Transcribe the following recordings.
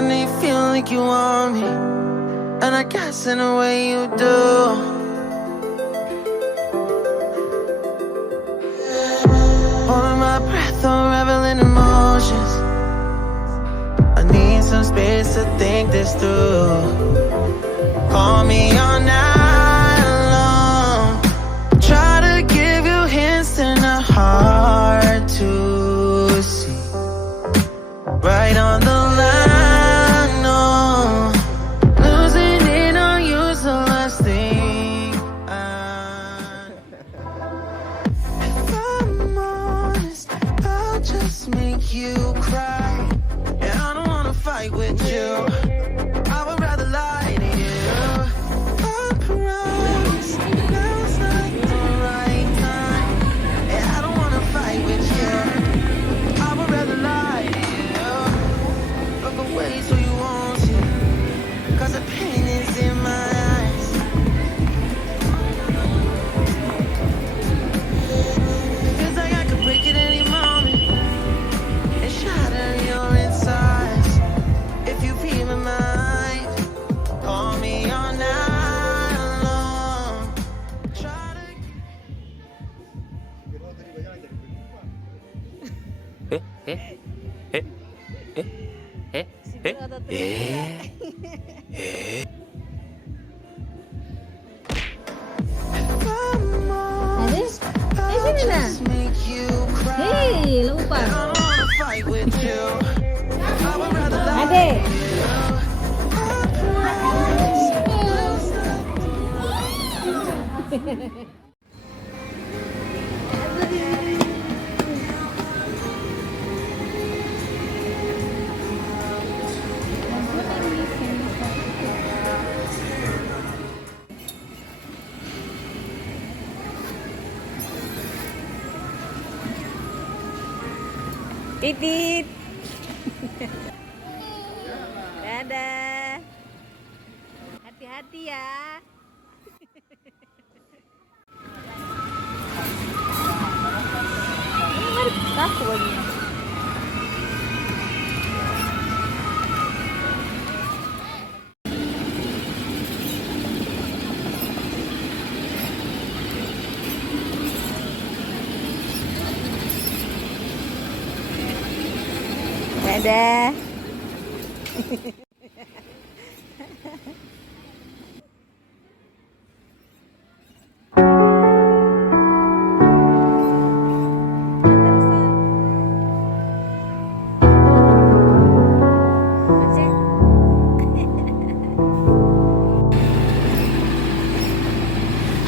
I know you feel like you want me, and I guess in a way you do. Holding my breath, unraveling emotions. I need some space to think this through. Call me all night long. Try to give you hints and a hard to see. Right on the line, no. Losing it on you's the last thing if I'm honest, I'll just make you cry. And I don't wanna fight with you, I would rather lie to you. I promise now's not the right time. And I don't wanna fight with you, I would rather lie to you. Look away so you won't see, cause the pain is in my eyes. Feels like I could break it any moment and shatter your insides. If you feel my mind, call me all night long. Try to if I'm honest, I'll just make you cry. Hei, I lupa. don't wanna fight with you, I would rather lie Ade. to you. I promise now's not the right. Titit. Dadah. Hati-hati ya. Takut lagi. Dadah.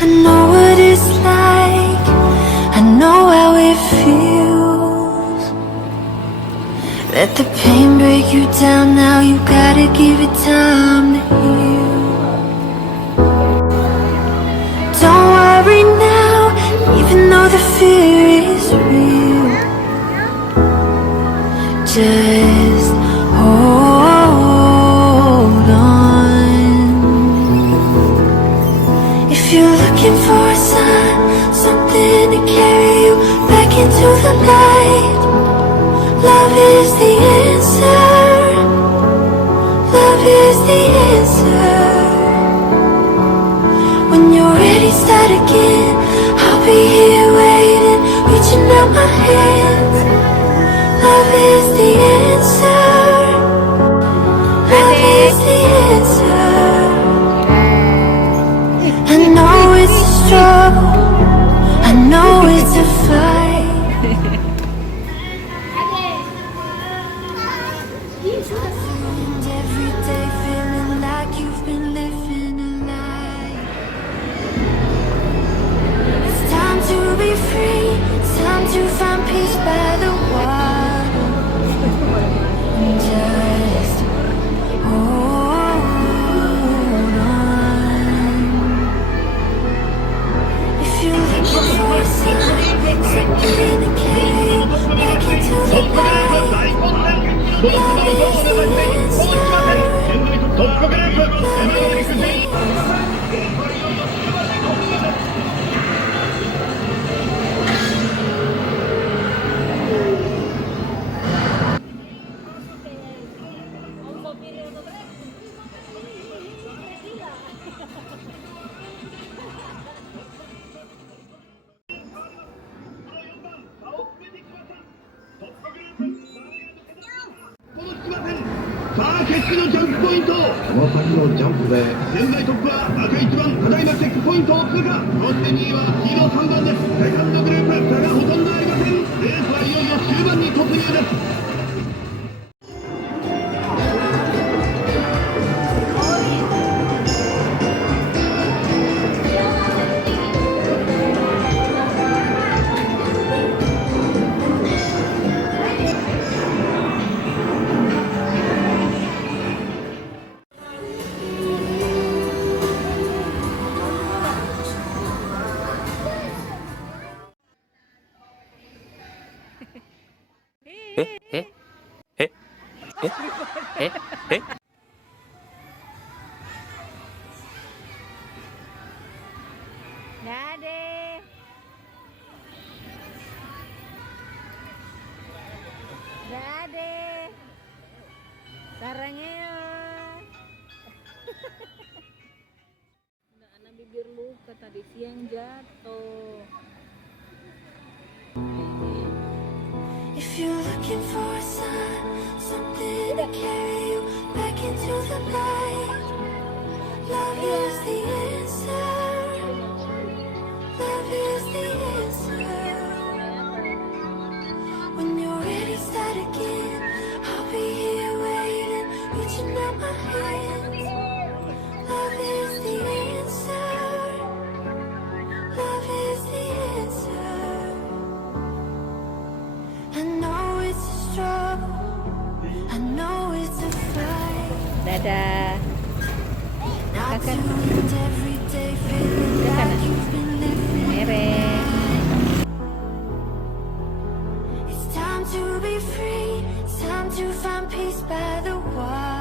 I know what it's like, I know how it feels. Let the pain break you down, now you gotta give it time to heal. Don't worry now, even though the fear is real. Just hold on. If you're looking for a sign, something to carry you back into the light, love is the answer. Love is the answer. When you're ready, start again. I'll be here waiting, reaching out my hands. Love is the answer. Love is the answer. I know it's a struggle, I know it's a fight. And every day feeling like you've been living a lie. It's time to be free, it's time to find peace by the water. And just hold on. If you're looking for a sign, something to carry you back into the light. Love is the answer. Love is the answer. さあ決死のジャンプポイント、この先のジャンプで現在トップは赤1番ただいまチェックポイントを通過、そして2位は黄色3番です。セカンドグループ差がほとんどありません。レースはいよいよ終盤に突入です。Dade. Dade. Sarangnya. Anak bibir luka tadi siang jatuh. If you're looking for a sign, something to carry you back into the light, love is the answer. Love is the answer. When you're ready, start again. I'll be here waiting, reaching out my hands. Love is the answer. Love is the answer. I know it's a struggle. I know it's a fight. Dadah. Not to Kakak. end every day feeling Kakak like nak? you've been living. Mereh. It's time to be free. It's time to find peace by the water.